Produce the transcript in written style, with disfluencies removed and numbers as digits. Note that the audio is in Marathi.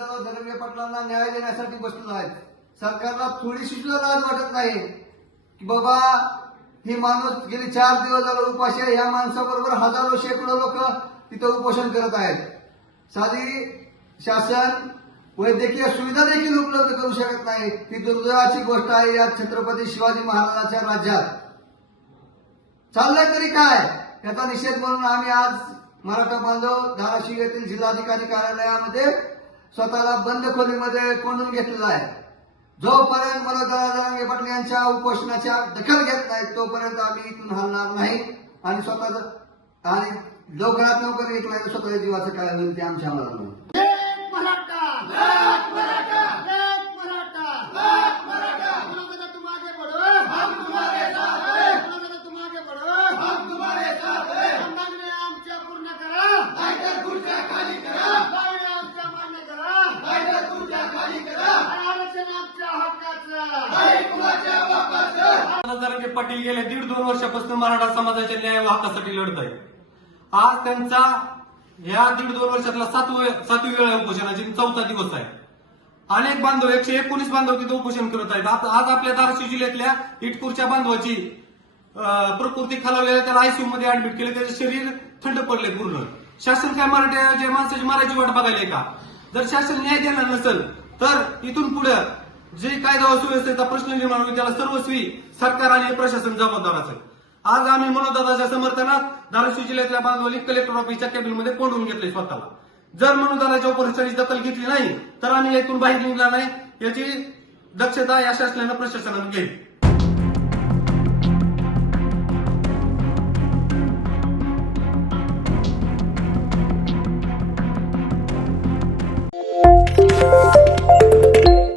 मनोजदादा धनंजय पाटलांना न्याय देण्यासाठी बसलेलो आहेत. सरकारला थोडीशी सुद्धा लाज वाटत नाही की बाबा ही माणूस गेली 4 दिवस झाला उपाशी आहे. या माणसाबरोबर हजारो शेकडो लोक तिथं उपोषण करत आहेत. साधी शासन वैद्यकीय सुविधा देखील उपलब्ध करू शकत नाही. ही दुर्दैवाची गोष्ट आहे या छत्रपती शिवाजी महाराजांच्या राज्यात. चाललंय तरी काय याचा निषेध म्हणून आम्ही आज मराठा बांधव धाराशिव येथील जिल्हाधिकारी कार्यालयामध्ये स्वतःला बंद खोलीमध्ये कोंडून घेतलेला आहे. जोपर्यंत मनोजदादा धनंजय पाटील यांच्या उपोषणाच्या दखल घेत नाहीत तोपर्यंत आम्ही इथून हलणार नाही आणि स्वतःच आणि लवकरात लवकर एक नाही स्वतःच्या जीवाचं काय होईल ते आमच्या आम्हाला धनंजय पाटील गेल्या 1.5-2 वर्षापासून मराठा समाजाच्या न्याय व हक्कासाठी लढत आहे. आज त्यांचा या 1.5-2 वर्षातला 7वी वेळ आहे उपोषणाची, 4था दिवस आहे. अनेक बांधव 119 बांधव तिथे उपोषण करत आहेत. आज आपल्या धाराशिव जिल्ह्यातल्या इटकूरच्या बांधवाची प्रकृती खालावलेल्या त्याला आयसीयू मध्ये ऍडमिट केले. त्याचे शरीर थंड पडले पूर्ण. शासन काय मराठ्याच्या माणसाची मारायची वाट बघायला का? जर शासन न्याय देणार नसेल तर इथून पुढे जे कायदा व सुव्यवस्थेचा प्रश्न निर्माण होईल त्याला सर्वस्वी सरकार आणि प्रशासन जबाबदार असेल. आज आम्ही मनोजदादाच्या समर्थनात धाराशिव जिल्ह्यातल्या बांधवांनी कलेक्टर ऑफिसच्या कॅबिनमध्ये कोंडून घेतले स्वतःला. जर मनोजदादाच्या उपोषणाची दखल घेतली नाही तर आम्ही यातून बाहेर निघणार नाही. याची दक्षता या शासनानं प्रशासनानं घ्यावी.